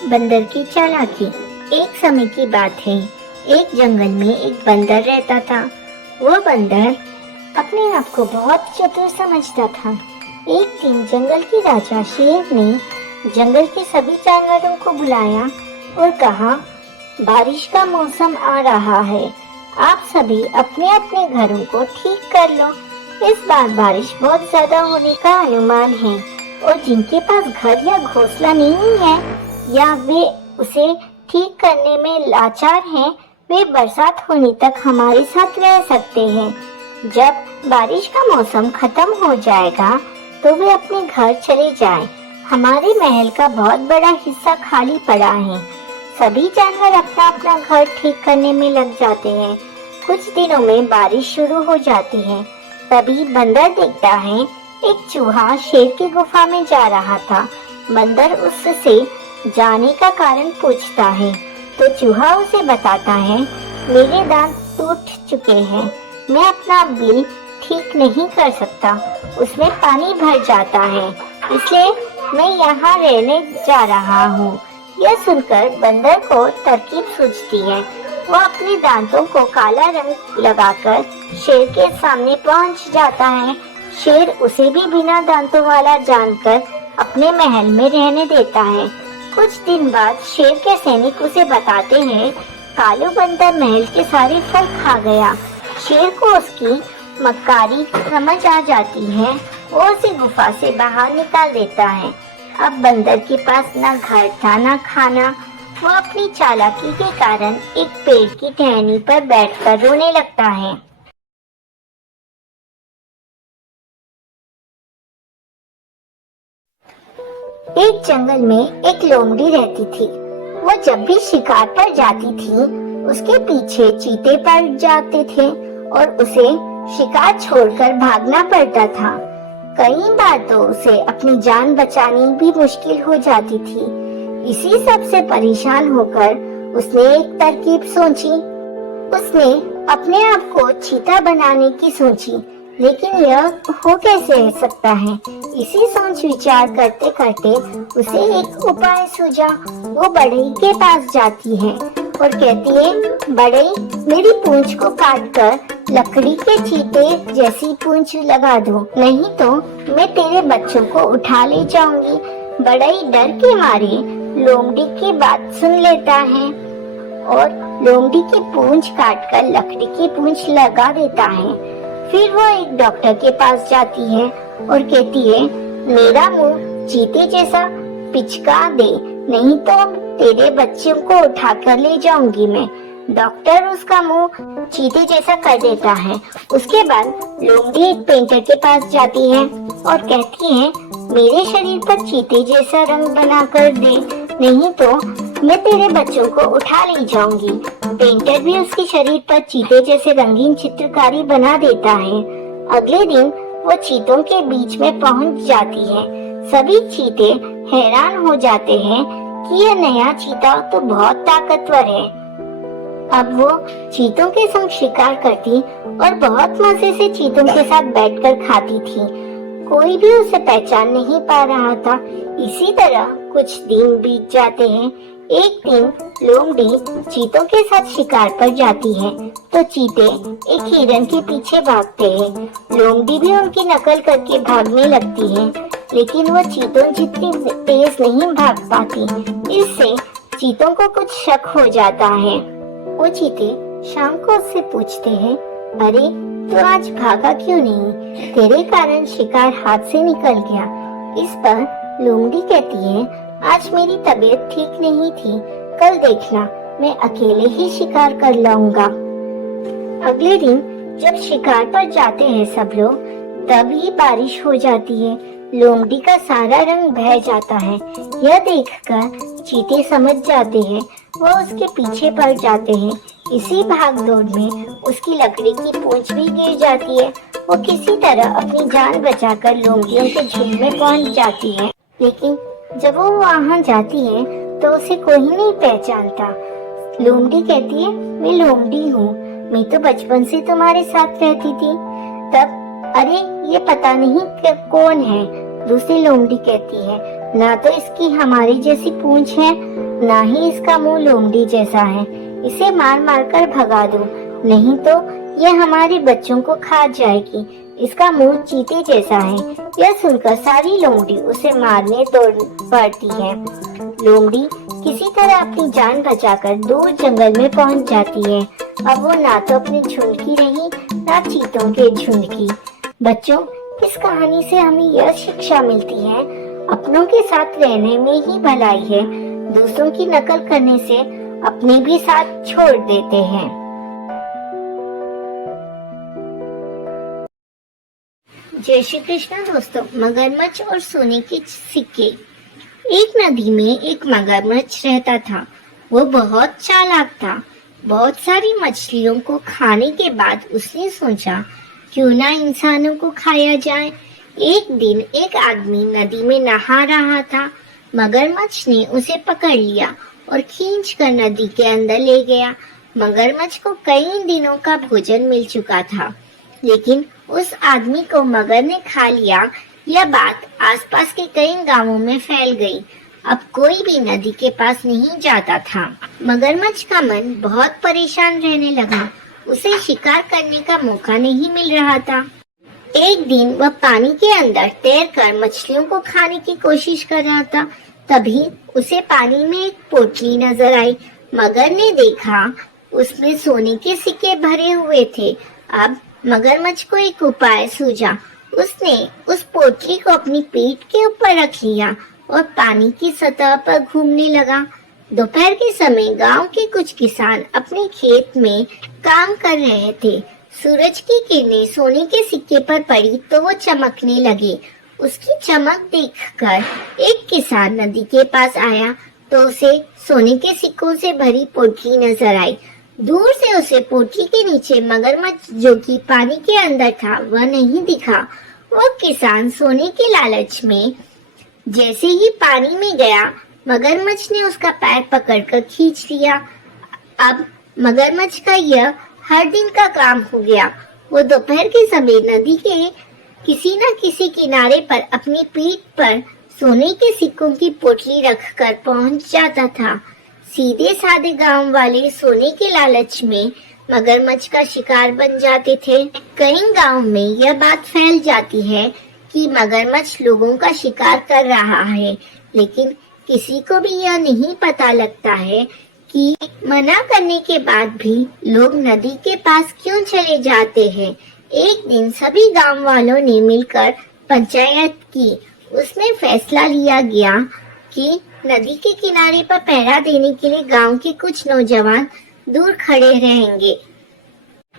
बंदर की चालाकी। एक समय की बात है, एक जंगल में एक बंदर रहता था। वह बंदर अपने आप को बहुत चतुर समझता था। एक दिन जंगल के राजा शेर ने जंगल के सभी जानवरों को बुलाया और कहा, बारिश का मौसम आ रहा है, आप सभी अपने अपने घरों को ठीक कर लो। इस बार बारिश बहुत ज्यादा होने का अनुमान है और जिनके पास घर या घोंसला नहीं है या वे उसे ठीक करने में लाचार हैं, वे बरसात होने तक हमारे साथ रह सकते हैं। जब बारिश का मौसम खत्म हो जाएगा तो वे अपने घर चले जाएं। हमारे महल का बहुत बड़ा हिस्सा खाली पड़ा है। सभी जानवर अपना अपना घर ठीक करने में लग जाते हैं। कुछ दिनों में बारिश शुरू हो जाती है। तभी बंदर देखता है एक चूहा शेर की गुफा में जा रहा था। बंदर उससे जाने का कारण पूछता है तो चूहा उसे बताता है, मेरे दांत टूट चुके हैं, मैं अपना बिल ठीक नहीं कर सकता, उसमें पानी भर जाता है, इसलिए मैं यहाँ रहने जा रहा हूँ। यह सुनकर बंदर को तरकीब सूझती है। वह अपने दांतों को काला रंग लगाकर शेर के सामने पहुँच जाता है। शेर उसे भी बिना दांतों वाला जानकर अपने महल में रहने देता है। कुछ दिन बाद शेर के सैनिक उसे बताते हैं, कालू बंदर महल के सारे फल खा गया। शेर को उसकी मक्कारी समझ आ जाती है। वो उसे गुफा से बाहर निकाल देता है। अब बंदर के पास ना घर था ना खाना। वो अपनी चालाकी के कारण एक पेड़ की टहनी पर बैठकर रोने लगता है। एक जंगल में एक लोमड़ी रहती थी। वो जब भी शिकार पर जाती थी, उसके पीछे चीते पड़ जाते थे और उसे शिकार छोड़कर भागना पड़ता था। कई बार तो उसे अपनी जान बचानी भी मुश्किल हो जाती थी। इसी सब से परेशान होकर उसने एक तरकीब सोची। उसने अपने आप को चीता बनाने की सोची, लेकिन यह हो कैसे सकता है। इसी सोच विचार करते करते उसे एक उपाय सूझा। वो बढ़ई के पास जाती है और कहती है, बढ़ई, मेरी पूंछ को काटकर लकड़ी के चीते जैसी पूंछ लगा दो, नहीं तो मैं तेरे बच्चों को उठा ले जाऊंगी। बढ़ई डर के मारे लोमड़ी की बात सुन लेता है और लोमड़ी की पूंछ काटकर लकड़ी की पूंछ लगा देता है। फिर वो एक डॉक्टर के पास जाती है और कहती है, मेरा मुंह चीते जैसा पिचका दे, नहीं तो तेरे बच्चों को उठा कर ले जाऊंगी मैं। डॉक्टर उसका मुंह चीते जैसा कर देता है। उसके बाद लोमड़ी एक पेंटर के पास जाती है और कहती है, मेरे शरीर पर चीते जैसा रंग बना कर दे, नहीं तो मैं तेरे बच्चों को उठा ले जाऊंगी। पेंटर भी उसके शरीर पर चीते जैसे रंगीन चित्रकारी बना देता है। अगले दिन वो चीतों के बीच में पहुंच जाती है। सभी चीते हैरान हो जाते हैं कि यह नया चीता तो बहुत ताकतवर है। अब वो चीतों के संग शिकार करती और बहुत मजे से चीतों के साथ बैठकर खाती थी। कोई भी उसे पहचान नहीं पा रहा था। इसी तरह कुछ दिन बीत जाते हैं। एक दिन लोमड़ी चीतों के साथ शिकार पर जाती है तो चीते एक हिरन के पीछे भागते हैं। लोमड़ी भी उनकी नकल करके भागने लगती है, लेकिन वो चीतों जितनी तेज नहीं भाग पाती। इससे चीतों को कुछ शक हो जाता है। वो चीते शाम को उससे पूछते हैं, अरे तो आज भागा क्यों नहीं, तेरे कारण शिकार हाथ से निकल गया। इस पर लोमड़ी कहती है, आज मेरी तबीयत ठीक नहीं थी, कल देखना मैं अकेले ही शिकार कर लाऊंगा। अगले दिन जब शिकार पर जाते हैं सब लोग, तभी बारिश हो जाती है। लोमड़ी का सारा रंग बह जाता है। यह देखकर चीते समझ जाते हैं। वो उसके पीछे पड़ जाते हैं। इसी भाग दौड़ में उसकी लकड़ी की पूंछ भी गिर जाती है। वो किसी तरह अपनी जान बचाकर लोमड़ियों के झुंड में पहुंच जाती है, लेकिन जब वो वहां जाती है तो उसे कोई नहीं पहचानता। लोमड़ी कहती है, मैं लोमड़ी हूँ, मैं तो बचपन से तुम्हारे साथ रहती थी। तब अरे ये पता नहीं कौन है। दूसरी लोमड़ी कहती है, ना तो इसकी हमारी जैसी पूंछ है ना ही इसका मुंह लोमड़ी जैसा है, इसे मार मार कर भगा दो, नहीं तो यह हमारे बच्चों को खा जाएगी। इसका मुंह चीते जैसा है। यह सुनकर सारी लोमड़ी उसे मारने दौड़ पड़ती है। लोमड़ी किसी तरह अपनी जान बचाकर दूर जंगल में पहुंच जाती है। अब वो ना तो अपने झुंड की रही, ना चीतों के झुंड की। बच्चों, इस कहानी से हमें यह शिक्षा मिलती है, अपनों के साथ रहने में ही भलाई है। दूसरों की नकल करने से अपने भी साथ छोड़ देते हैं। जय श्री कृष्ण दोस्तों। मगरमच्छ और सोने के सिक्के। एक नदी में एक मगरमच्छ रहता था। वो बहुत चालाक था। बहुत सारी मछलियों को खाने के बाद उसने सोचा, क्यों ना इंसानों को खाया जाए। एक दिन एक आदमी नदी में नहा रहा था। मगरमच्छ ने उसे पकड़ लिया और खींचकर नदी के अंदर ले गया। मगरमच्छ को कई दिनों का भोजन मिल चुका था, लेकिन उस आदमी को मगर ने खा लिया। यह बात आसपास के कई गांवों में फैल गई। अब कोई भी नदी के पास नहीं जाता था। मगरमच्छ का मन बहुत परेशान रहने लगा। उसे शिकार करने का मौका नहीं मिल रहा था। एक दिन वह पानी के अंदर तैरकर मछलियों को खाने की कोशिश कर रहा था। तभी उसे पानी में एक पोटली नजर आई। मगर ने देखा, उसमें सोने के सिक्के भरे हुए थे। अब मगरमच्छ को एक उपाय सूझा। उसने उस पोटली को अपनी पीठ के ऊपर रख लिया और पानी की सतह पर घूमने लगा। दोपहर के समय गांव के कुछ किसान अपने खेत में काम कर रहे थे। सूरज की किरणें सोने के सिक्के पर पड़ी तो वो चमकने लगे। उसकी चमक देखकर एक किसान नदी के पास आया तो उसे सोने के सिक्कों से भरी पोटली नजर आई। दूर से उसे पोटली के नीचे मगरमच्छ जो कि पानी के अंदर था वह नहीं दिखा। वो किसान सोने के लालच में जैसे ही पानी में गया, मगरमच्छ ने उसका पैर पकड़कर खींच लिया। अब मगरमच्छ का यह हर दिन का काम हो गया। वो दोपहर के समय नदी के किसी न किसी किनारे पर अपनी पीठ पर सोने के सिक्कों की पोटली रखकर पहुंच जाता था। सीधे साधे गांव वाले सोने के लालच में मगरमच्छ का शिकार बन जाते थे। कई गांव में यह बात फैल जाती है कि मगरमच्छ लोगों का शिकार कर रहा है, लेकिन किसी को भी यह नहीं पता लगता है कि मना करने के बाद भी लोग नदी के पास क्यों चले जाते हैं। एक दिन सभी गांव वालों ने मिलकर पंचायत की। उसमें फैसला लिया गया कि नदी के किनारे पर पहरा देने के लिए गांव के कुछ नौजवान दूर खड़े रहेंगे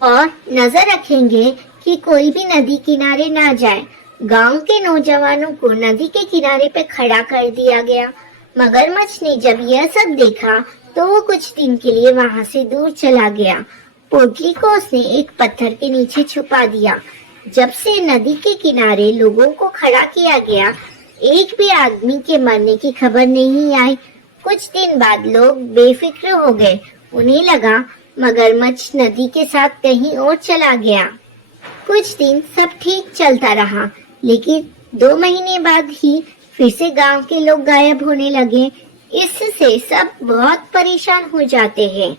और नजर रखेंगे कि कोई भी नदी किनारे ना जाए। गांव के नौजवानों को नदी के किनारे पे खड़ा कर दिया गया। मगरमच्छ ने जब यह सब देखा तो वो कुछ दिन के लिए वहां से दूर चला गया। पोटली को उसने एक पत्थर के नीचे छुपा दिया। जब से नदी के किनारे लोगों को खड़ा किया गया, एक भी आदमी के मरने की खबर नहीं आई। कुछ दिन बाद लोग बेफिक्र हो गए। उन्हें लगा मगरमच्छ नदी के साथ कहीं और चला गया। कुछ दिन सब ठीक चलता रहा, लेकिन 2 महीने बाद ही फिर से गांव के लोग गायब होने लगे। इससे सब बहुत परेशान हो जाते हैं।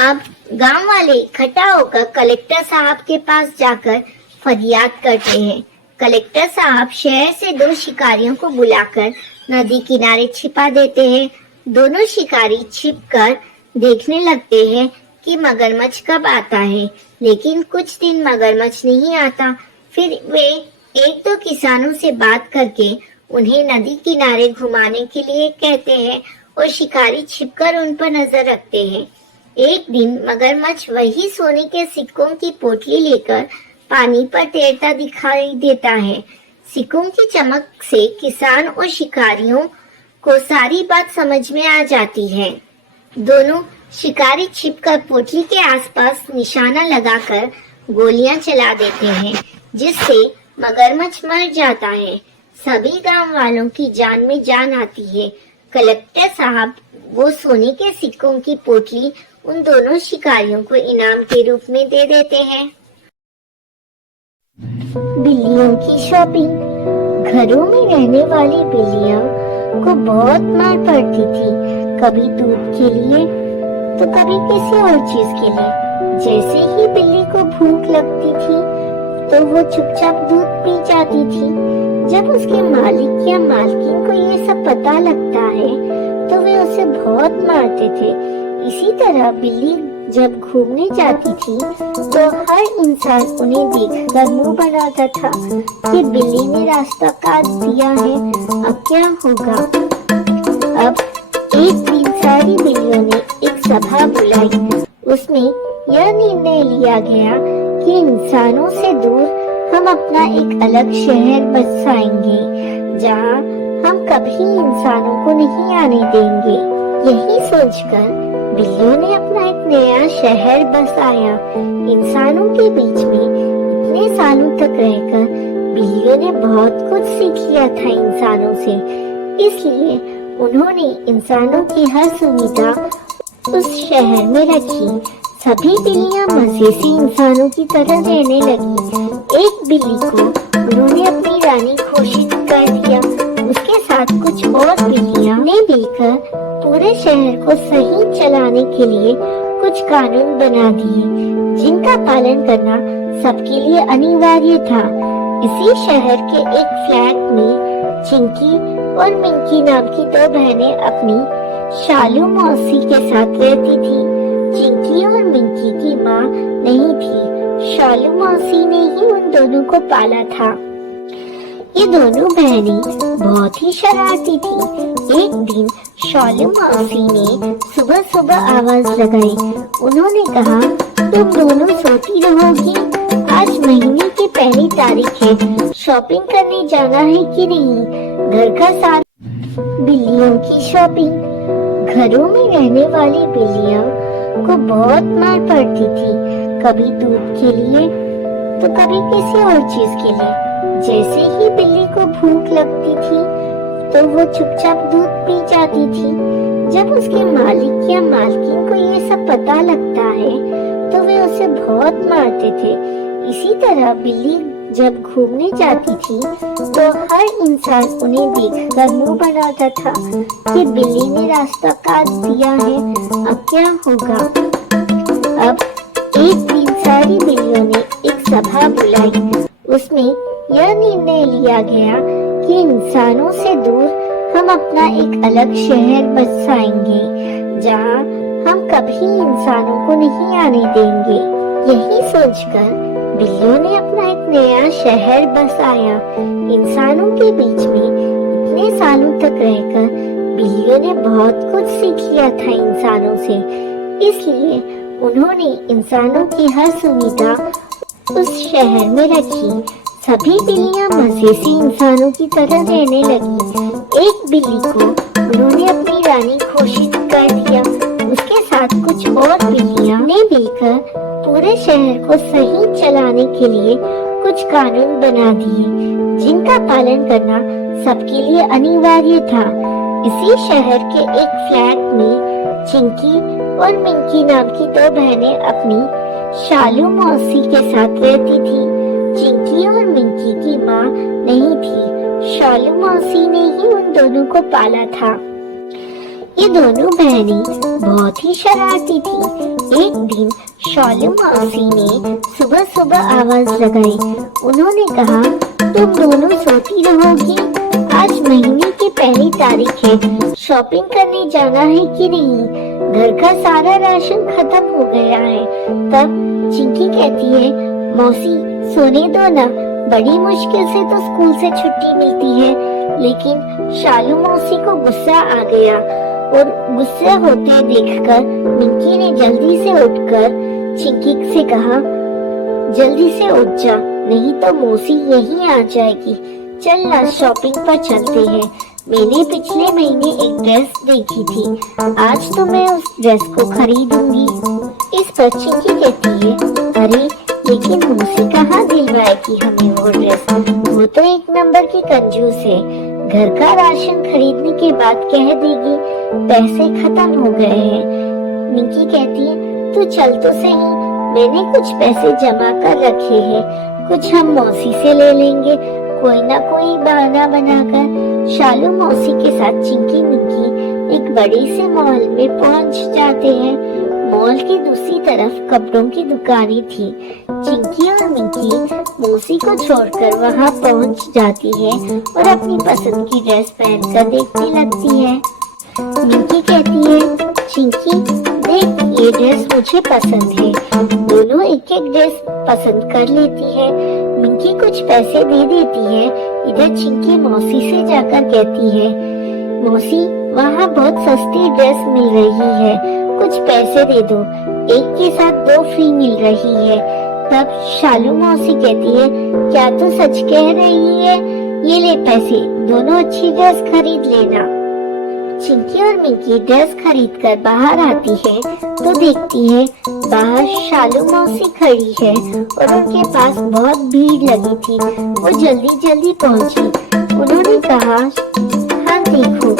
अब गांव वाले इकट्ठा होकर कलेक्टर साहब के पास जाकर फरियाद करते हैं। कलेक्टर साहब शहर से 2 शिकारियों को बुलाकर नदी किनारे छिपा देते हैं। दोनों शिकारी छिपकर देखने लगते हैं कि मगरमच्छ कब आता है, लेकिन कुछ दिन मगरमच्छ नहीं आता। फिर वे 1-2 किसानों से बात करके उन्हें नदी किनारे घुमाने के लिए कहते हैं और शिकारी छिपकर उन पर नजर रखते हैं। एक दिन मगरमच्छ वही सोने के सिक्कों की पोटली लेकर पानी पर तैरता दिखाई देता है। सिक्कों की चमक से किसान और शिकारियों को सारी बात समझ में आ जाती है। दोनों शिकारी छिपकर पोटली के आसपास निशाना लगाकर गोलियां चला देते हैं, जिससे मगरमच्छ मर जाता है। सभी गांव वालों की जान में जान आती है। कलेक्टर साहब वो सोने के सिक्कों की पोटली उन दोनों शिकारियों को इनाम के रूप में दे देते हैं। बिल्लियों की शॉपिंग। घरों में रहने वाली बिल्लियों को बहुत मार पड़ती थी। कभी दूध के लिए तो कभी किसी और चीज के लिए। जैसे ही बिल्ली को भूख लगती थी तो वो चुपचाप दूध पी जाती थी। जब उसके मालिक या मालकिन को ये सब पता लगता है तो वे उसे बहुत मारते थे। इसी तरह बिल्ली जब घूमने जाती थी तो हर इंसान उन्हें देखकर मुंह बनाता था कि बिल्ली ने रास्ता काट दिया है, अब क्या होगा। अब एक दिन सारी बिल्लियों ने एक सभा बुलाई। उसमें यह निर्णय लिया गया कि इंसानों से दूर हम अपना एक अलग शहर बसाएंगे जहाँ हम कभी इंसानों को नहीं आने देंगे। यही सोचकर बिल्लियों ने अपना एक नया शहर बसाया। इंसानों के बीच में इतने सालों तक रहकर बिल्लियों ने बहुत कुछ सीख लिया था इंसानों से, इसलिए उन्होंने इंसानों की हर सुविधा उस शहर में रखी। सभी बिल्लियां मजे से इंसानों की तरह रहने लगी। एक बिल्ली को उन्होंने अपनी रानी घोषित कर दिया। उसके साथ कुछ और बिल्लियां ने मिलकर पूरे शहर को सही चलाने के लिए कुछ कानून बना दिए जिनका पालन करना सबके लिए अनिवार्य था। इसी शहर के एक फ्लैट में चिंकी और मिंकी नाम की दो बहनें अपनी शालू मौसी के साथ रहती थी। चिंकी और मिंकी की माँ नहीं थी, शालू मौसी ने ही उन दोनों को पाला था। ये दोनों बहनें बहुत ही शरारती थी। एक दिन शालू मौसी ने सुबह सुबह आवाज लगाई। उन्होंने कहा, तुम दोनों सोती रहोगी? आज महीने की पहली तारीख है, शॉपिंग करने जाना है कि नहीं? घर का सारा बिल्लियों की शॉपिंग। घरों में रहने वाली बिल्लियों को बहुत मार पड़ती थी, कभी दूध के लिए तो कभी किसी और चीज के लिए। जैसे ही बिल्ली को भूख लगती थी तो वो चुपचाप दूध पी जाती थी। जब उसके मालिक या मालकिन को ये सब पता लगता है तो वे उसे बहुत मारते थे। इसी तरह बिल्ली जब घूमने जाती थी तो हर इंसान उन्हें देखकर मुंह बनाता था कि बिल्ली ने रास्ता काट दिया है, अब क्या होगा। अब एक दिन सारी बिल्लियों ने एक सभा बुलाई। उसमें यह निर्णय लिया गया कि इंसानों से दूर हम अपना एक अलग शहर बसाएंगे जहाँ हम कभी इंसानों को नहीं आने देंगे। यही सोचकर बिल्लियों ने अपना एक नया शहर बसाया। इंसानों के बीच में इतने सालों तक रहकर बिल्लियों ने बहुत कुछ सीख लिया था इंसानों से, इसलिए उन्होंने इंसानों की हर सुविधा उस शहर में रखी। सभी बिल्लियां मजे से इंसानों की तरह रहने लगी। एक बिल्ली को उन्होंने अपनी रानी घोषित कर दिया। उसके साथ कुछ और बिल्लियां ने मिलकर पूरे शहर को सही चलाने के लिए कुछ कानून बना दिए जिनका पालन करना सबके लिए अनिवार्य था। इसी शहर के एक फ्लैट में चिंकी और मिंकी नाम की दो बहनें अपनी शालू मौसी के साथ रहती थी। चिंकी और मिंकी की माँ नहीं थी, शालू मौसी ने ही उन दोनों को पाला था। ये दोनों बहनें बहुत ही शरारती थी। एक दिन शालू मौसी ने सुबह सुबह आवाज लगाई। उन्होंने कहा, तुम दोनों सोती रहोगी? आज महीने की पहली तारीख है, शॉपिंग करने जाना है कि नहीं? घर का सारा राशन खत्म हो गया है। तब चिंकी कहती है, मौसी सोने दो ना, बड़ी मुश्किल से तो स्कूल से छुट्टी मिलती है। लेकिन शालू मौसी को गुस्सा आ गया और गुस्सा होते देखकर मिंकी ने जल्दी से उठकर चिंकी से कहा, जल्दी से उठ जा, नहीं तो मौसी यहीं आ जाएगी। चल ना, शॉपिंग पर चलते हैं। मैंने पिछले महीने एक ड्रेस देखी थी, आज तो मैं उस ड्रेस को खरीदूंगी। इस पर चिंकी कहती है, अरे लेकिन मौसी कहाँ दिलवाएगी हमें वो ड्रेस? वो तो एक नंबर की कंजूस है। घर का राशन खरीदने के बाद कह देगी पैसे खत्म हो गए हैं। मिंकी कहती है, तू चल तो सही, मैंने कुछ पैसे जमा कर रखे हैं, कुछ हम मौसी से ले लेंगे। कोई ना कोई बहाना बनाकर शालू मौसी के साथ चिंकी मिंकी एक बड़े से मॉल में पहुंच जाते हैं। मॉल की दूसरी तरफ कपड़ों की दुकानें थी। चिंकी और मिंकी मौसी को छोड़कर वहां पहुंच जाती है और अपनी पसंद की ड्रेस पहनकर देखने लगती है। मिंकी कहती है, चिंकी देख, ये ड्रेस मुझे पसंद है। दोनों एक एक ड्रेस पसंद कर लेती है। मिंकी कुछ पैसे दे देती है। इधर चिंकी मौसी से जाकर कहती है, मौसी वहाँ बहुत सस्ती ड्रेस मिल रही है, कुछ पैसे दे दो, एक के साथ 2 फ्री मिल रही है। तब शालू मौसी कहती है, क्या तू सच कह रही है? ये ले पैसे, दोनों अच्छी ड्रेस खरीद लेना। चिंकी और मिंकी ड्रेस खरीद कर बाहर आती है तो देखती है बाहर शालू मौसी खड़ी है और उनके पास बहुत भीड़ लगी थी। वो जल्दी जल्दी पहुंची। उन्होंने कहा, हाँ देखो,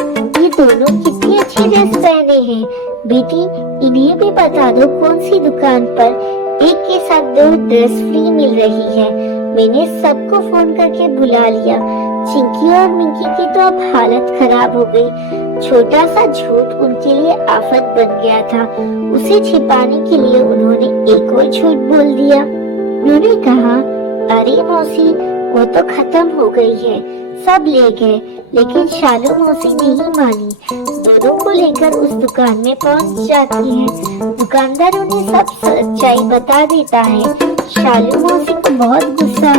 ये दोनों कितनी अच्छी ड्रेस पहने हैं। बेटी, इन्हें भी बता दो कौन सी दुकान पर एक के साथ 2 ड्रेस फ्री मिल रही है। मैंने सबको फोन करके बुला लिया। चिंकी और मिंकी की तो अब हालत खराब हो गई। छोटा सा झूठ उनके लिए आफत बन गया था। उसे छिपाने के लिए उन्होंने एक और झूठ बोल दिया। उन्होंने कहा, अरे मौसी, वो तो खत्म हो गई है, सब ले गए। लेकिन शालू मौसी नहीं मानी। दोनों को लेकर उस दुकान में पहुंच जाती है। दुकानदार उन्हें सब सच्चाई बता देता है। शालू मौसी को बहुत गुस्सा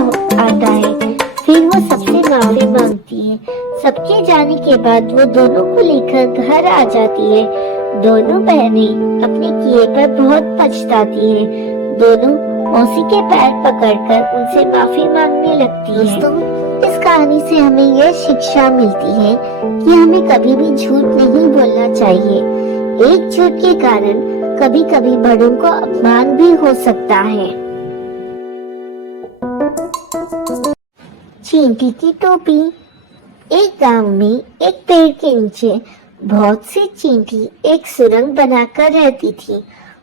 आता है। फिर वो सबसे माफी मांगती है। सबके जाने के बाद वो दोनों को लेकर घर आ जाती है। दोनों बहनें अपने किए पर बहुत पछताती है। दोनों मौसी के पैर पकड़कर उनसे माफी मांगने लगती है। दोस्तों, इस कहानी से हमें यह शिक्षा मिलती है कि हमें कभी भी झूठ नहीं बोलना चाहिए। एक झूठ के कारण कभी कभी बड़ों को अपमान भी हो सकता है। चींटी की टोपी। एक गांव में एक पेड़ के नीचे बहुत सी चींटी एक सुरंग बनाकर रहती थी।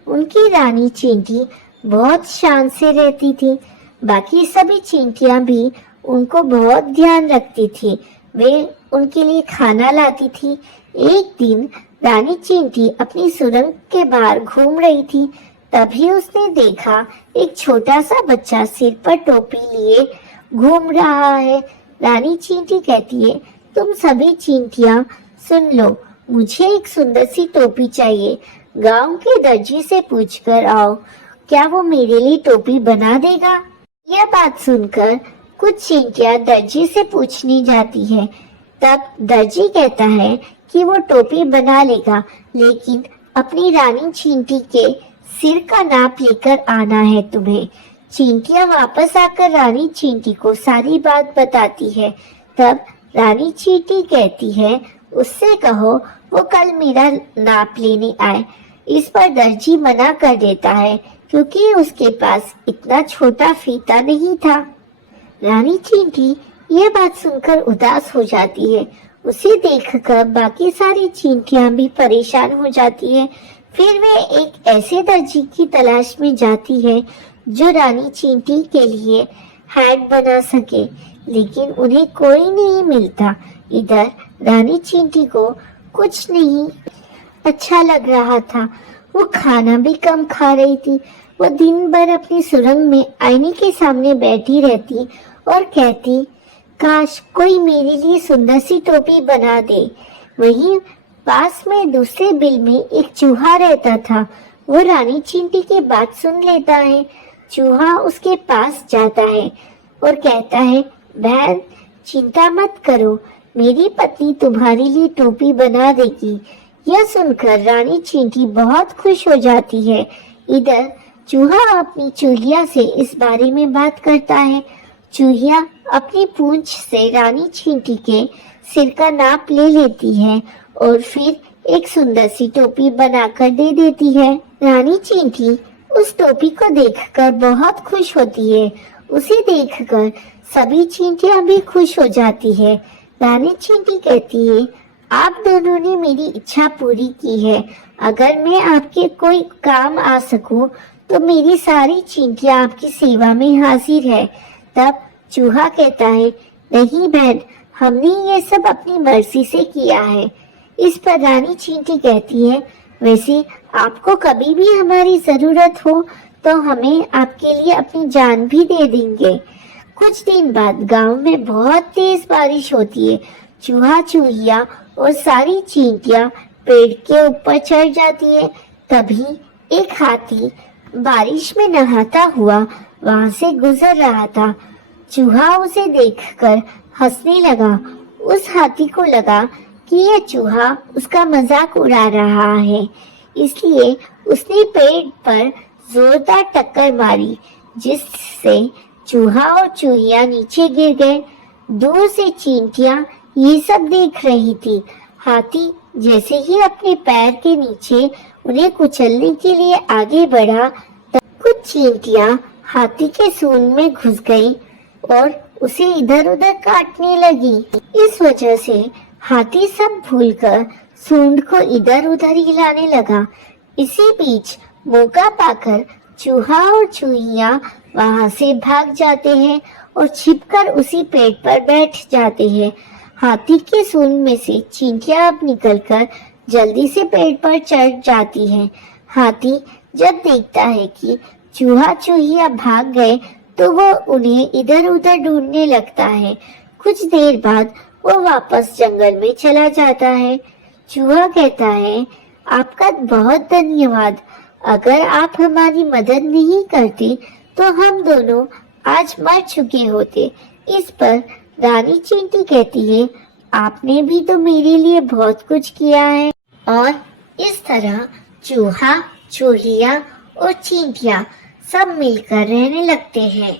उनकी रानी चींटी बहुत शान से रहती थी। बाकी सभी चींटियां भी उनको बहुत ध्यान रखती थी। वे उनके लिए खाना लाती थी। एक दिन रानी चींटी अपनी सुरंग के बाहर घूम रही थी। तभी उसने देखा एक छोटा सा बच्चा सिर पर टोपी लिए घूम रहा है। रानी चींटी कहती है, तुम सभी चींटियां सुन लो, मुझे एक सुंदर सी टोपी चाहिए। गांव के दर्जी से पूछकर आओ, क्या वो मेरे लिए टोपी बना देगा? यह बात सुनकर कुछ चींटियां दर्जी से पूछने जाती है। तब दर्जी कहता है कि वो टोपी बना लेगा, लेकिन अपनी रानी चींटी के सिर का नाप लेकर आना है तुम्हें। चींटियां वापस आकर रानी चींटी को सारी बात बताती है। तब रानी चींटी कहती है, उससे कहो वो कल मेरा नाप लेने आए। इस पर दर्जी मना कर देता है क्योंकि उसके पास इतना छोटा फीता नहीं था। रानी चींटी यह बात सुनकर उदास हो जाती है। उसे देखकर बाकी सारी चींटियां भी परेशान हो जाती है। फिर वे एक ऐसे दर्जी की तलाश में जाती है जो रानी चींटी के लिए हैट बना सके, लेकिन उन्हें कोई नहीं मिलता। इधर रानी चींटी को कुछ नहीं अच्छा लग रहा था। वो खाना भी कम खा रही थी। वो दिन भर अपनी सुरंग में आईने के सामने बैठी रहती और कहती, काश कोई मेरे लिए सुंदर सी टोपी बना दे। वहीं पास में दूसरे बिल में एक चूहा रहता था। वो रानी चींटी की बात सुन लेता है। चूहा उसके पास जाता है और कहता है, बहन चिंता मत करो, मेरी पत्नी तुम्हारे लिए टोपी बना देगी। यह सुनकर रानी चींटी बहुत खुश हो जाती है। इधर चूहा अपनी चूहिया से इस बारे में बात करता है। चूहिया अपनी पूंछ से रानी चींटी के सिर का नाप ले लेती है और फिर एक सुंदर सी टोपी बनाकर दे देती है। रानी चींटी उस टोपी को देखकर बहुत खुश होती है। उसे देखकर सभी चींटियां भी खुश हो जाती है। रानी चींटी कहती है, आप दोनों ने मेरी इच्छा पूरी की है। अगर मैं आपके कोई काम आ सकूं तो मेरी सारी चींटियां आपकी सेवा में हाजिर है। तब चूहा कहता है, नहीं बहन, हमने ये सब अपनी मर्जी से किया है। इस पर रानी चींटी कहती है, वैसे आपको कभी भी हमारी जरूरत हो तो हमें आपके लिए अपनी जान भी दे देंगे। कुछ दिन बाद गांव में बहुत तेज बारिश होती है। चूहा चूहिया और सारी चींटियां पेड़ के ऊपर चढ़ जाती है। तभी एक हाथी बारिश में नहाता हुआ वहां से गुजर रहा था। चूहा उसे देखकर हंसने लगा। उस हाथी को लगा कि यह चूहा उसका मजाक उड़ा रहा है, इसलिए उसने पेड़ पर जोरदार टक्कर मारी, जिससे चूहा और चूहिया नीचे गिर गए। दूर से चींटियां ये सब देख रही थी। हाथी जैसे ही अपने पैर के नीचे उन्हें कुचलने के लिए आगे बढ़ा, तब कुछ चींटियां हाथी के सूंड में घुस गईं और उसे इधर उधर काटने लगी। इस वजह से हाथी सब भूलकर सूंड को इधर उधर हिलाने लगा। इसी बीच मौका पाकर चूहा और चूहिया वहां से भाग जाते हैं और छिपकर उसी पेड़ पर बैठ जाते हैं। हाथी के सूंड में से चींटियां अब निकलकर जल्दी से पेड़ पर चढ़ जाती हैं। हाथी जब देखता है कि चूहा चूहिया भाग गए तो वो उन्हें इधर उधर ढूंढने लगता है। कुछ देर बाद वो वापस जंगल में चला जाता है। चूहा कहता है, आपका बहुत धन्यवाद। अगर आप हमारी मदद नहीं करते तो हम दोनों आज मर चुके होते। इस पर रानी चींटी कहती है, आपने भी तो मेरे लिए बहुत कुछ किया है। और इस तरह चूहा, चूहिया और चींटियां सब मिलकर रहने लगते हैं।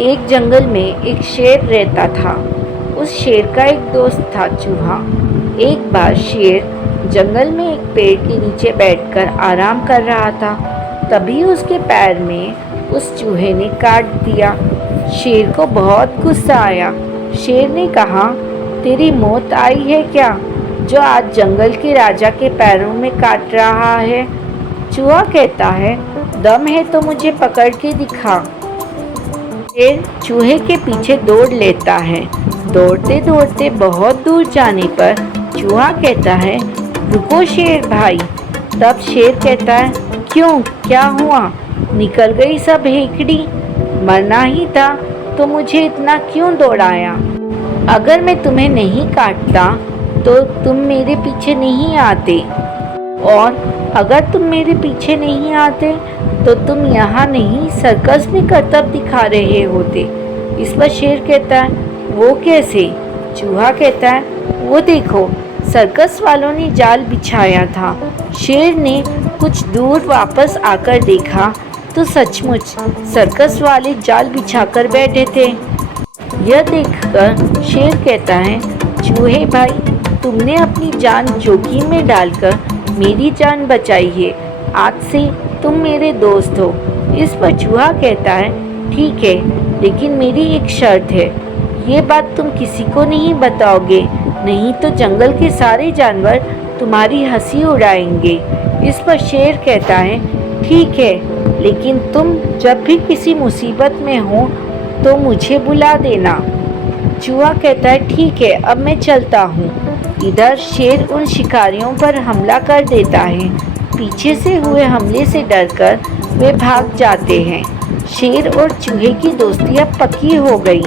एक जंगल में एक शेर रहता था। उस शेर का एक दोस्त था चूहा। एक बार शेर जंगल में एक पेड़ के नीचे बैठकर आराम कर रहा था। तभी उसके पैर में उस चूहे ने काट दिया। शेर को बहुत गुस्सा आया। शेर ने कहा, तेरी मौत आई है क्या, जो आज जंगल के राजा के पैरों में काट रहा है? चूहा कहता है, दम है तो मुझे पकड़ के दिखा। शेर चूहे के पीछे दौड़ लेता है। दौड़ते दौड़ते बहुत दूर जाने पर चूहा कहता है, रुको शेर भाई। तब शेर कहता है, क्यों, क्या हुआ? निकल गई सब हेकड़ी? मरना ही था तो मुझे इतना क्यों दौड़ाया? अगर मैं तुम्हें नहीं काटता तो तुम मेरे पीछे नहीं आते, और अगर तुम मेरे पीछे नहीं आते तो तुम यहाँ नहीं सर्कस में करतब दिखा रहे होते। इस पर शेर कहता है, वो कैसे? चूहा कहता है, वो देखो, सर्कस वालों ने जाल बिछाया था। शेर ने कुछ दूर वापस आकर देखा तो सचमुच सर्कस वाले जाल बिछाकर बैठे थे। यह देखकर शेर कहता है, चूहे भाई, तुमने अपनी जान जोखिम में डालकर मेरी जान बचाई है। आज से तुम मेरे दोस्त हो। इस पर चूहा कहता है, ठीक है, लेकिन मेरी एक शर्त है। ये बात तुम किसी को नहीं बताओगे, नहीं तो जंगल के सारे जानवर तुम्हारी हंसी उड़ाएंगे। इस पर शेर कहता है, ठीक है, लेकिन तुम जब भी किसी मुसीबत में हो तो मुझे बुला देना। चूहा कहता है, ठीक है, अब मैं चलता हूँ। इधर शेर उन शिकारियों पर हमला कर देता है। पीछे से हुए हमले से डरकर वे भाग जाते हैं। शेर और चूहे की दोस्ती अब पक्की हो गई।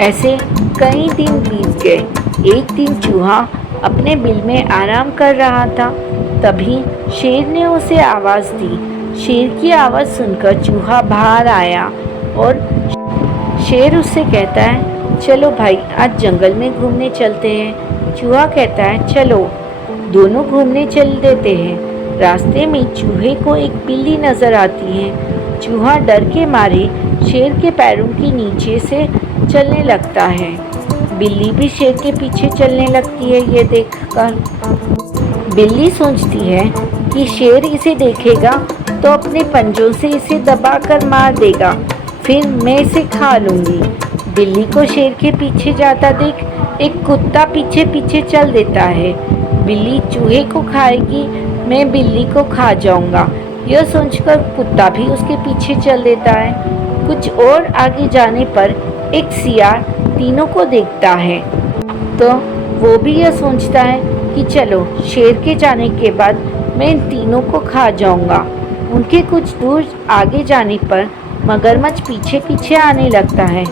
ऐसे कई दिन बीत गए। एक दिन चूहा अपने बिल में आराम कर रहा था। तभी शेर ने उसे आवाज़ दी। शेर की आवाज़ सुनकर चूहा बाहर आया और शेर उससे कहता है, चलो भाई, आज जंगल में घूमने चलते हैं। चूहा कहता है, चलो। दोनों घूमने चल देते हैं। रास्ते में चूहे को एक बिल्ली नज़र आती है। चूहा डर के मारे शेर के पैरों के नीचे से चलने लगता है। बिल्ली भी शेर के पीछे चलने लगती है। ये देखकर बिल्ली सोचती है कि शेर इसे देखेगा तो अपने पंजों से इसे दबाकर मार देगा, फिर मैं इसे खा लूँगी। बिल्ली को शेर के पीछे जाता देख एक कुत्ता पीछे पीछे चल देता है। बिल्ली चूहे को खाएगी, मैं बिल्ली को खा जाऊंगा। यह सोचकर कुत्ता भी उसके पीछे चल देता है। कुछ और आगे जाने पर एक सियार तीनों को देखता है तो वो भी यह सोचता है कि चलो शेर के जाने के बाद मैं इन तीनों को खा जाऊंगा। उनके कुछ दूर आगे जाने पर मगरमच्छ पीछे पीछे आने लगता है।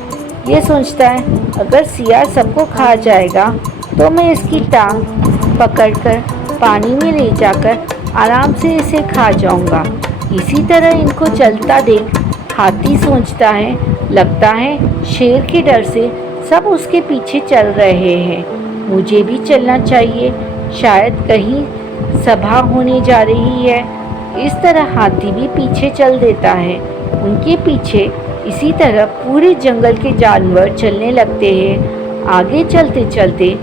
ये सोचता है अगर सियार सबको खा जाएगा तो मैं इसकी टांग पकड़कर पानी में ले जाकर आराम से इसे खा जाऊंगा। इसी तरह इनको चलता देख हाथी सोचता है लगता है शेर के डर से सब उसके पीछे चल रहे हैं, मुझे भी चलना चाहिए, शायद कहीं सभा होने जा रही है। इस तरह हाथी भी पीछे चल देता है। उनके पीछे इसी तरह पूरे जंगल के जानवर चलने लगते हैं। आगे चलते चलते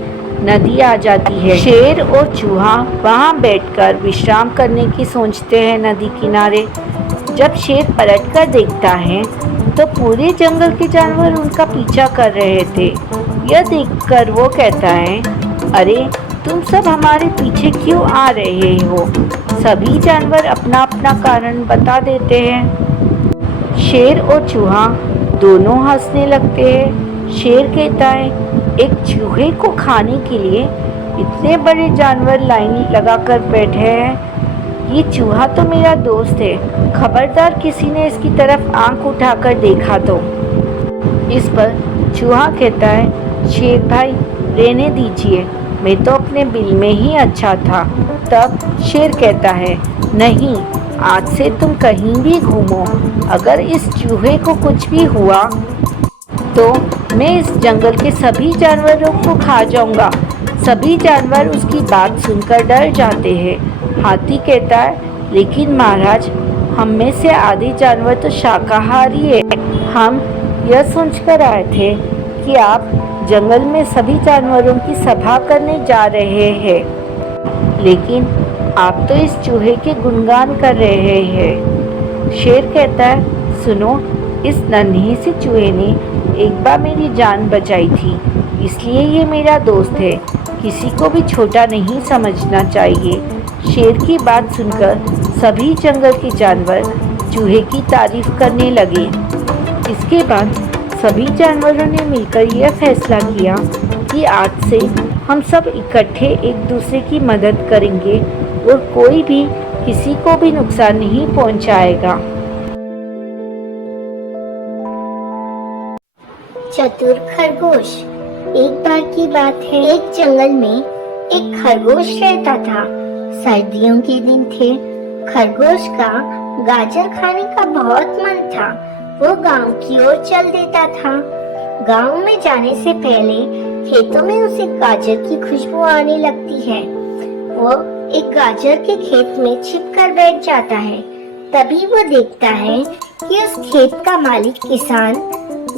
नदी आ जाती है। शेर और चूहा वहाँ बैठकर विश्राम करने की सोचते हैं नदी किनारे। जब शेर पलटकर देखता है तो पूरे जंगल के जानवर उनका पीछा कर रहे थे। यह देखकर वो कहता है, अरे तुम सब हमारे पीछे क्यों आ रहे हो? सभी जानवर अपना अपना कारण बता देते हैं। शेर और चूहा दोनों हंसने लगते हैं। शेर कहता है, एक चूहे को खाने के लिए इतने बड़े जानवर लाइन लगाकर बैठे हैं। ये चूहा तो मेरा दोस्त है, खबरदार किसी ने इसकी तरफ आंख उठाकर देखा तो। इस पर चूहा कहता है, शेर भाई रहने दीजिए, मैं तो अपने बिल में ही अच्छा था। तब शेर कहता है, नहीं, आज से तुम कहीं भी घूमो, अगर इस चूहे को कुछ भी हुआ तो मैं इस जंगल के सभी जानवरों को खा जाऊंगा। सभी जानवर उसकी बात सुनकर डर जाते हैं। हाथी कहता है, लेकिन महाराज, हम में से आधे जानवर तो शाकाहारी है। हम यह सोचकर आए थे कि आप जंगल में सभी जानवरों की सभा करने जा रहे हैं, लेकिन आप तो इस चूहे के गुणगान कर रहे हैं। शेर कहता है, सुनो, इस नन्हे से चूहे ने एक बार मेरी जान बचाई थी, इसलिए ये मेरा दोस्त है, किसी को भी छोटा नहीं समझना चाहिए। शेर की बात सुनकर सभी जंगल के जानवर चूहे की तारीफ करने लगे। इसके बाद सभी जानवरों ने मिलकर यह फैसला किया कि आज से हम सब इकट्ठे एक दूसरे की मदद करेंगे और कोई भी किसी को भी नुकसान नहीं पहुंचाएगा। चतुर खरगोश। एक बार की बात है, एक जंगल में एक खरगोश रहता था। सर्दियों के दिन थे। खरगोश का गाजर खाने का बहुत मन था। वो गांव की ओर चल देता था। गांव में जाने से पहले खेतों में उसे गाजर की खुशबू आने लगती है। वो एक गाजर के खेत में छिपकर बैठ जाता है। तभी वो देखता है कि उस खेत का मालिक किसान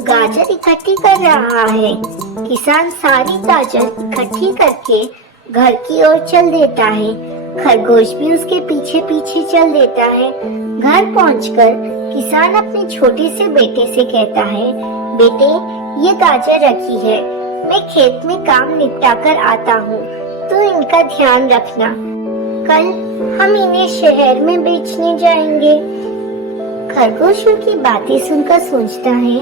गाजर इकट्ठी कर रहा है। किसान सारी गाजर इकट्ठी करके घर की ओर चल देता है। खरगोश भी उसके पीछे पीछे चल देता है। घर पहुंचकर किसान अपने छोटे से बेटे से कहता है, बेटे, ये गाजर रखी है, मैं खेत में काम निपटा कर आता हूँ, तो इनका ध्यान रखना, कल हम इन्हें शहर में बेचने जाएंगे। खरगोश की बातें सुनकर सोचता है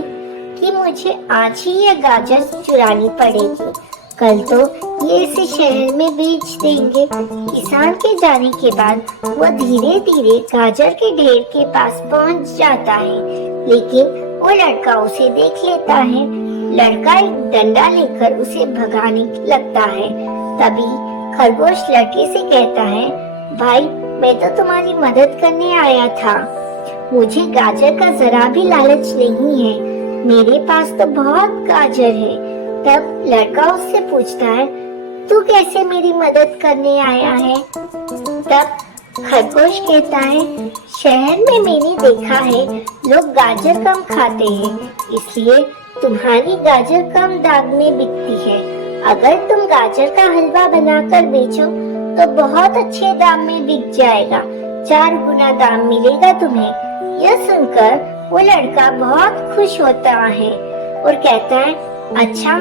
कि मुझे आज ही ये गाजर चुरानी पड़ेगी, कल तो ये इसे शहर में बेच देंगे। किसान के जाने के बाद वो धीरे धीरे गाजर के ढेर के पास पहुंच जाता है, लेकिन वो लड़का उसे देख लेता है। लड़का एक डंडा लेकर उसे भगाने लगता है। तभी खरगोश लड़के से कहता है, भाई, मैं तो तुम्हारी मदद करने आया था, मुझे गाजर का जरा भी लालच नहीं है, मेरे पास तो बहुत गाजर है। तब लड़का उससे पूछता है, तू कैसे मेरी मदद करने आया है? तब खरगोश कहता है, शहर में मैंने देखा है लोग गाजर कम खाते हैं, इसलिए तुम्हारी गाजर कम दाम में बिकती है। अगर तुम गाजर का हलवा बनाकर बेचो तो बहुत अच्छे दाम में बिक जाएगा, 4 गुना दाम मिलेगा तुम्हें। यह सुनकर वो लड़का बहुत खुश होता है और कहता है, अच्छा,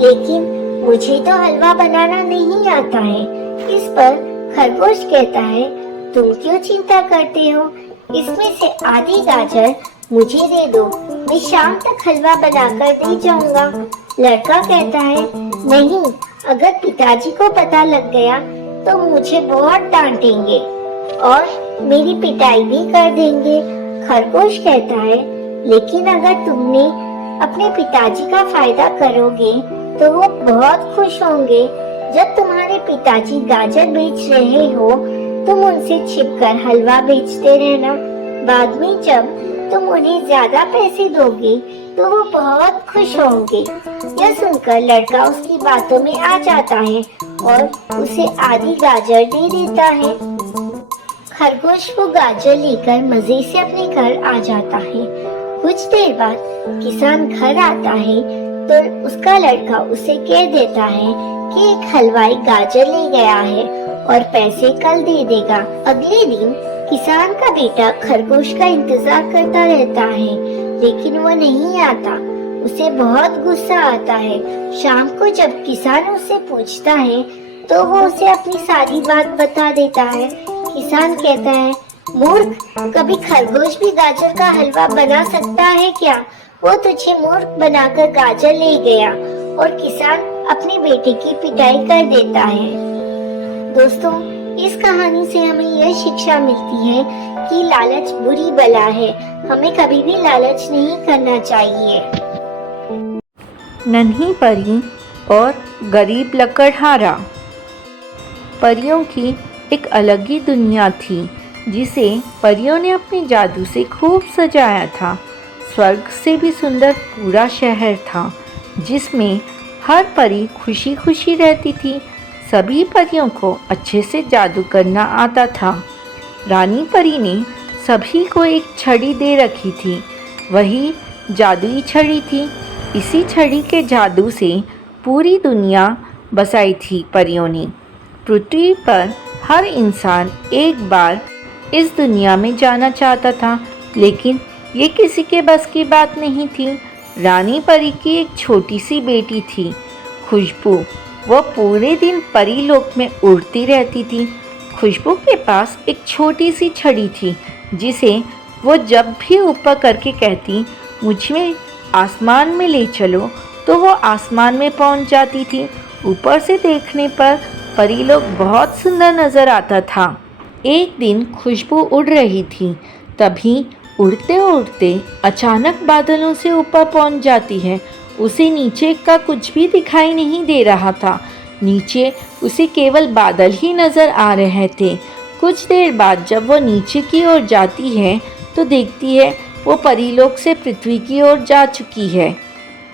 लेकिन मुझे तो हलवा बनाना नहीं आता है। इस पर खरगोश कहता है, तुम क्यों चिंता करते हो, इसमें से आधी गाजर मुझे दे दो, मैं शाम तक हलवा बनाकर दे जाऊंगा। लड़का कहता है, नहीं, अगर पिताजी को पता लग गया तो मुझे बहुत डांटेंगे और मेरी पिटाई भी कर देंगे। खरगोश कहता है, लेकिन अगर तुमने अपने पिताजी का फायदा करोगे तो वो बहुत खुश होंगे। जब तुम्हारे पिताजी गाजर बेच रहे हो तुम उनसे छिपकर हलवा बेचते रहना। बाद में जब तुम उन्हें ज्यादा पैसे दोगे तो वो बहुत खुश होंगे। यह सुनकर लड़का उसकी बातों में आ जाता है और उसे आधी गाजर दे देता है। खरगोश वो गाजर लेकर मजे से अपने घर आ जाता है। कुछ देर बाद किसान घर आता है तो उसका लड़का उसे कह देता है कि एक हलवाई गाजर ले गया है और पैसे कल दे देगा। अगले दिन किसान का बेटा खरगोश का इंतजार करता रहता है, लेकिन वो नहीं आता। उसे बहुत गुस्सा आता है। शाम को जब किसान उससे पूछता है तो वो उसे अपनी सारी बात बता देता है। किसान कहता है, मूर्ख, कभी खरगोश भी गाजर का हलवा बना सकता है क्या? वो तुझे मूर्ख बनाकर गाजर ले गया। और किसान अपने बेटे की पिटाई कर देता है। दोस्तों, इस कहानी से हमें यह शिक्षा मिलती है कि लालच बुरी बला है। हमें कभी भी लालच नहीं करना चाहिए। नन्ही परी और गरीब लकड़हारा। परियों की एक अलग ही दुनिया थी जिसे परियों ने अपने जादू से खूब सजाया था। स्वर्ग से भी सुंदर पूरा शहर था जिसमें हर परी खुशी खुशी रहती थी। सभी परियों को अच्छे से जादू करना आता था। रानी परी ने सभी को एक छड़ी दे रखी थी। वही जादुई छड़ी थी। इसी छड़ी के जादू से पूरी दुनिया बसाई थी परियों ने। पृथ्वी पर हर इंसान एक बार इस दुनिया में जाना चाहता था, लेकिन ये किसी के बस की बात नहीं थी। रानी परी की एक छोटी सी बेटी थी, खुशबू। वह पूरे दिन परी लोक में उड़ती रहती थी। खुशबू के पास एक छोटी सी छड़ी थी जिसे वो जब भी ऊपर करके कहती, मुझे आसमान में ले चलो, तो वो आसमान में पहुंच जाती थी। ऊपर से देखने पर परी लोग बहुत सुंदर नजर आता था। एक दिन खुशबू उड़ रही थी, तभी उड़ते उड़ते अचानक बादलों से ऊपर पहुंच जाती है। उसे नीचे का कुछ भी दिखाई नहीं दे रहा था। नीचे उसे केवल बादल ही नजर आ रहे थे। कुछ देर बाद जब वो नीचे की ओर जाती है तो देखती है वो परीलोक से पृथ्वी की ओर जा चुकी है।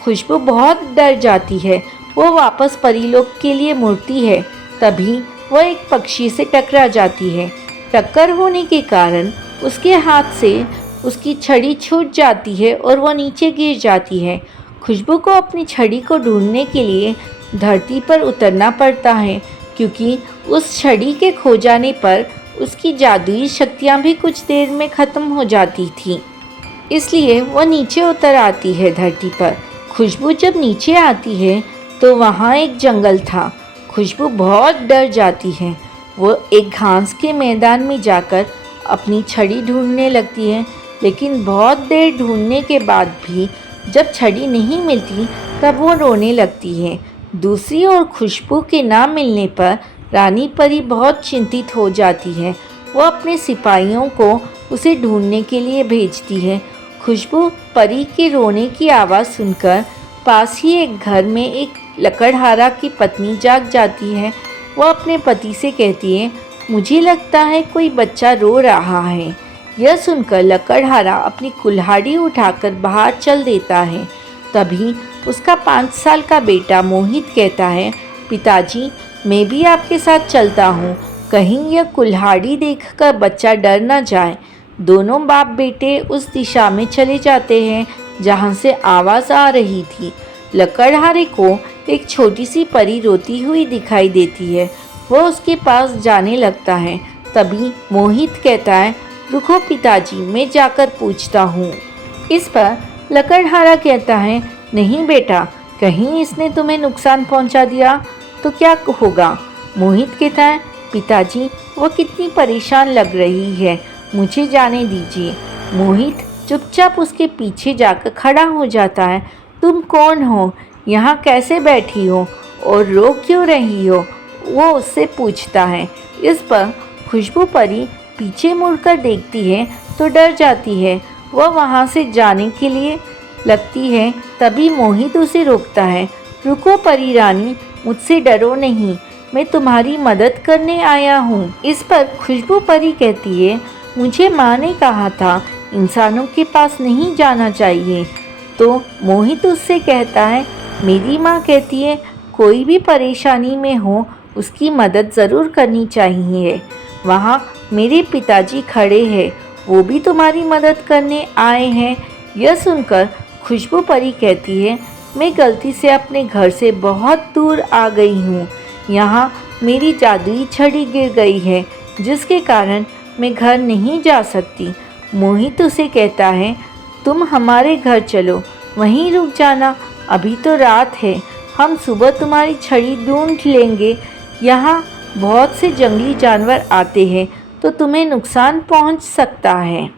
खुशबू बहुत डर जाती है। वो वापस परीलोक के लिए मुड़ती है, तभी वह एक पक्षी से टकरा जाती है। टक्कर होने के कारण उसके हाथ से उसकी छड़ी छूट जाती है और वह नीचे गिर जाती है। खुशबू को अपनी छड़ी को ढूंढने के लिए धरती पर उतरना पड़ता है, क्योंकि उस छड़ी के खो जाने पर उसकी जादुई शक्तियाँ भी कुछ देर में ख़त्म हो जाती थी। इसलिए वह नीचे उतर आती है धरती पर। खुशबू जब नीचे आती है तो वहाँ एक जंगल था। खुशबू बहुत डर जाती है। वो एक घास के मैदान में जाकर अपनी छड़ी ढूंढने लगती है, लेकिन बहुत देर ढूंढने के बाद भी जब छड़ी नहीं मिलती तब वो रोने लगती है। दूसरी ओर खुशबू के ना मिलने पर रानी परी बहुत चिंतित हो जाती है। वो अपने सिपाहियों को उसे ढूंढने के लिए भेजती है। खुशबू परी के रोने की आवाज़ सुनकर पास ही एक घर में एक लकड़हारा की पत्नी जाग जाती है। वो अपने पति से कहती है, मुझे लगता है कोई बच्चा रो रहा है। यह सुनकर लकड़हारा अपनी कुल्हाड़ी उठाकर बाहर चल देता है। तभी उसका 5 साल का बेटा मोहित कहता है, पिताजी, मैं भी आपके साथ चलता हूँ, कहीं यह कुल्हाड़ी देखकर बच्चा डर न जाए। दोनों बाप बेटे उस दिशा में चले जाते हैं जहाँ से आवाज़ आ रही थी। लकड़हारे को एक छोटी सी परी रोती हुई दिखाई देती है। वो उसके पास जाने लगता है। तभी मोहित कहता है, रुको पिताजी, मैं जाकर पूछता हूँ। इस पर लकड़हारा कहता है, नहीं बेटा, कहीं इसने तुम्हें नुकसान पहुँचा दिया तो क्या होगा। मोहित कहता है, पिताजी, वो कितनी परेशान लग रही है, मुझे जाने दीजिए। मोहित चुपचाप उसके पीछे जाकर खड़ा हो जाता है। तुम कौन हो, यहाँ कैसे बैठी हो? और रो क्यों रही हो, वो उससे पूछता है। इस पर खुशबू परी पीछे मुड़कर देखती है तो डर जाती है। वह वहाँ से जाने के लिए लगती है, तभी मोहित उसे रोकता है। रुको परी रानी, मुझसे डरो नहीं, मैं तुम्हारी मदद करने आया हूँ। इस पर खुशबू परी कहती है, मुझे माँ ने कहा था इंसानों के पास नहीं जाना चाहिए। तो मोहित उससे कहता है, मेरी माँ कहती है कोई भी परेशानी में हो उसकी मदद ज़रूर करनी चाहिए। वहाँ मेरे पिताजी खड़े हैं, वो भी तुम्हारी मदद करने आए हैं। यह सुनकर खुशबू परी कहती है, मैं गलती से अपने घर से बहुत दूर आ गई हूँ। यहाँ मेरी जादुई छड़ी गिर गई है, जिसके कारण मैं घर नहीं जा सकती। मोहित उसे कहता है, तुम हमारे घर चलो, वहीं रुक जाना, अभी तो रात है, हम सुबह तुम्हारी छड़ी ढूंढ लेंगे। यहाँ बहुत से जंगली जानवर आते हैं तो तुम्हें नुकसान पहुँच सकता है।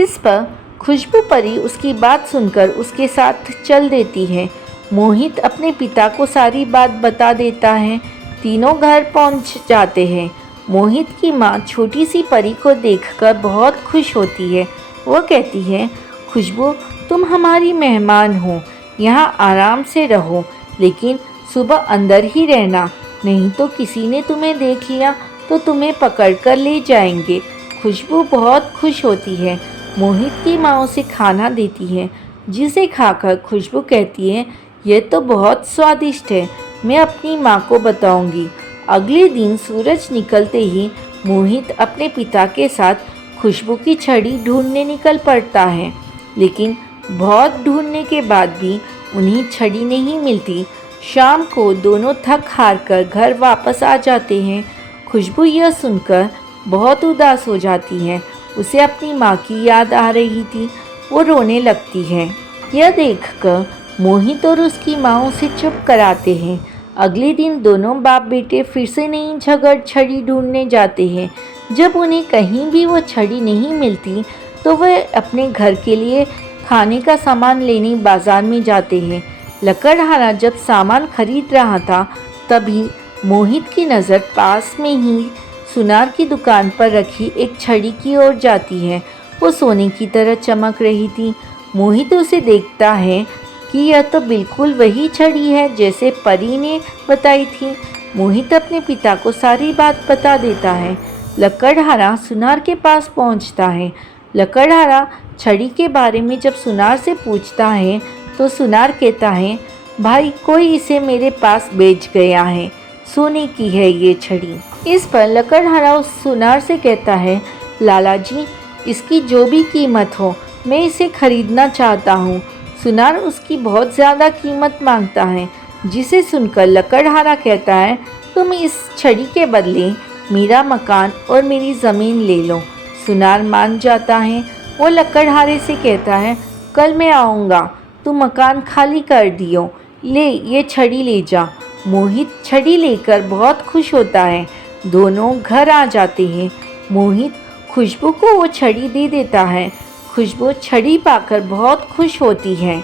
इस पर खुशबू परी उसकी बात सुनकर उसके साथ चल देती है। मोहित अपने पिता को सारी बात बता देता है। तीनों घर पहुंच जाते हैं। मोहित की माँ छोटी सी परी को देखकर बहुत खुश होती है। वह कहती है, खुशबू तुम हमारी मेहमान हो, यहाँ आराम से रहो, लेकिन सुबह अंदर ही रहना, नहीं तो किसी ने तुम्हें देख लिया तो तुम्हें पकड़कर ले जाएंगे। खुशबू बहुत खुश होती है। मोहित की माँ उसे खाना देती है, जिसे खाकर खुशबू कहती है, यह तो बहुत स्वादिष्ट है, मैं अपनी माँ को बताऊंगी। अगले दिन सूरज निकलते ही मोहित अपने पिता के साथ खुशबू की छड़ी ढूंढने निकल पड़ता है, लेकिन बहुत ढूंढने के बाद भी उन्हें छड़ी नहीं मिलती। शाम को दोनों थक हार कर घर वापस आ जाते हैं। खुशबू यह सुनकर बहुत उदास हो जाती है। उसे अपनी माँ की याद आ रही थी। वो रोने लगती है। यह देखकर मोहित और उसकी माँ उसे चुप कराते हैं। अगले दिन दोनों बाप बेटे फिर से नई छड़ी ढूंढने जाते हैं। जब उन्हें कहीं भी वो छड़ी नहीं मिलती तो वह अपने घर के लिए खाने का सामान लेने बाजार में जाते हैं। लकड़हारा जब सामान खरीद रहा था, तभी मोहित की नज़र पास में ही सुनार की दुकान पर रखी एक छड़ी की ओर जाती है। वो सोने की तरह चमक रही थी। मोहित उसे देखता है कि यह तो बिल्कुल वही छड़ी है जैसे परी ने बताई थी। मोहित अपने पिता को सारी बात बता देता है। लकड़हारा सुनार के पास पहुंचता है। लकड़हारा छड़ी के बारे में जब सुनार से पूछता है तो सुनार कहता है, भाई कोई इसे मेरे पास बेच गया है, सोने की है ये छड़ी। इस पर लकड़हारा उस सुनार से कहता है, लाला जी इसकी जो भी कीमत हो मैं इसे खरीदना चाहता हूँ। सुनार उसकी बहुत ज़्यादा कीमत मांगता है, जिसे सुनकर लकड़हारा कहता है, तुम इस छड़ी के बदले मेरा मकान और मेरी ज़मीन ले लो। सुनार मान जाता है। वो लकड़हारे से कहता है, कल मैं आऊँगा, तू मकान खाली कर दियो, ले ये छड़ी ले जा। मोहित छड़ी लेकर बहुत खुश होता है। दोनों घर आ जाते हैं। मोहित खुशबू को वो छड़ी दे देता है। खुशबू छड़ी पाकर बहुत खुश होती है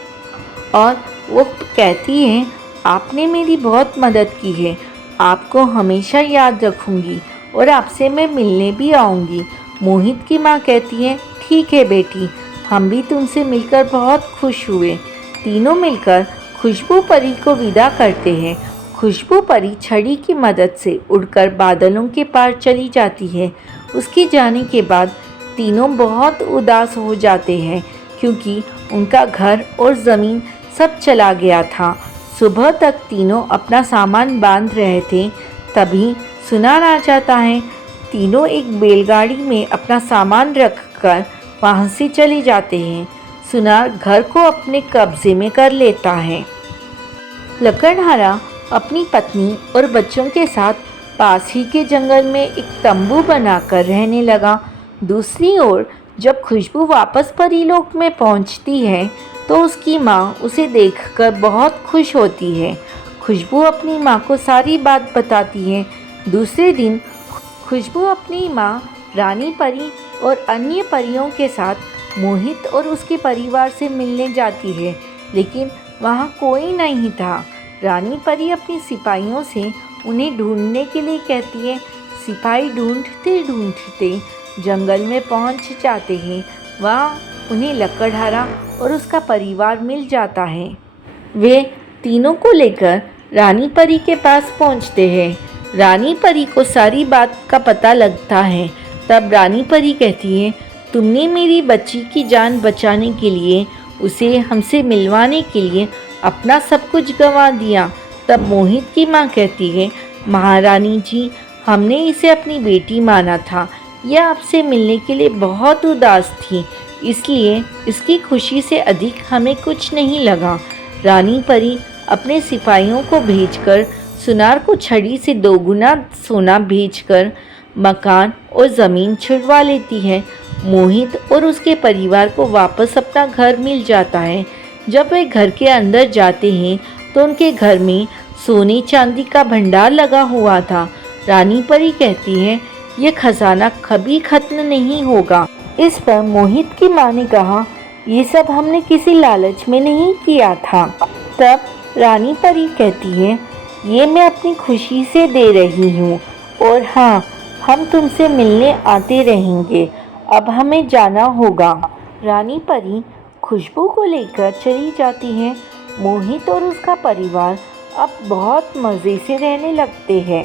और वो कहती है, आपने मेरी बहुत मदद की है, आपको हमेशा याद रखूँगी और आपसे मैं मिलने भी आऊँगी। मोहित की माँ कहती है, ठीक है बेटी, हम भी तुमसे मिलकर बहुत खुश हुए। तीनों मिलकर खुशबू परी को विदा करते हैं। खुशबू परी छड़ी की मदद से उड़कर बादलों के पार चली जाती है। उसके जाने के बाद तीनों बहुत उदास हो जाते हैं, क्योंकि उनका घर और ज़मीन सब चला गया था। सुबह तक तीनों अपना सामान बांध रहे थे, तभी सुनार आ जाता है। तीनों एक बैलगाड़ी में अपना सामान रखकर वहाँ से चले जाते हैं। सुनार घर को अपने कब्जे में कर लेता है। लकड़हारा अपनी पत्नी और बच्चों के साथ पास ही के जंगल में एक तंबू बनाकर रहने लगा। दूसरी ओर जब खुशबू वापस परीलोक में पहुंचती है तो उसकी माँ उसे देखकर बहुत खुश होती है। खुशबू अपनी माँ को सारी बात बताती है। दूसरे दिन खुशबू अपनी माँ रानी परी और अन्य परियों के साथ मोहित और उसके परिवार से मिलने जाती है, लेकिन वहाँ कोई नहीं था। रानी परी अपनी सिपाहियों से उन्हें ढूंढने के लिए कहती है। सिपाही ढूंढते ढूंढते जंगल में पहुंच जाते हैं। वहाँ उन्हें लकड़हारा और उसका परिवार मिल जाता है। वे तीनों को लेकर रानी परी के पास पहुंचते हैं। रानी परी को सारी बात का पता लगता है। तब रानी परी कहती है, तुमने मेरी बच्ची की जान बचाने के लिए, उसे हमसे मिलवाने के लिए अपना सब कुछ गंवा दिया। तब मोहित की माँ कहती है, महारानी जी, हमने इसे अपनी बेटी माना था। यह आपसे मिलने के लिए बहुत उदास थी, इसलिए इसकी खुशी से अधिक हमें कुछ नहीं लगा। रानी परी अपने सिपाहियों को भेजकर सुनार को छड़ी से 2 गुना सोना भेजकर मकान और ज़मीन छुड़वा लेती है। मोहित और उसके परिवार को वापस अपना घर मिल जाता है। जब वे घर के अंदर जाते हैं तो उनके घर में सोने चांदी का भंडार लगा हुआ था। रानी परी कहती है, ये खजाना कभी खत्म नहीं होगा। इस पर मोहित की माँ ने कहा, ये सब हमने किसी लालच में नहीं किया था। तब रानी परी कहती है, ये मैं अपनी खुशी से दे रही हूँ, और हाँ, हम तुमसे मिलने आते रहेंगे। अब हमें जाना होगा। रानी परी खुशबू को लेकर चली जाती है। मोहित और उसका परिवार अब बहुत मज़े से रहने लगते हैं।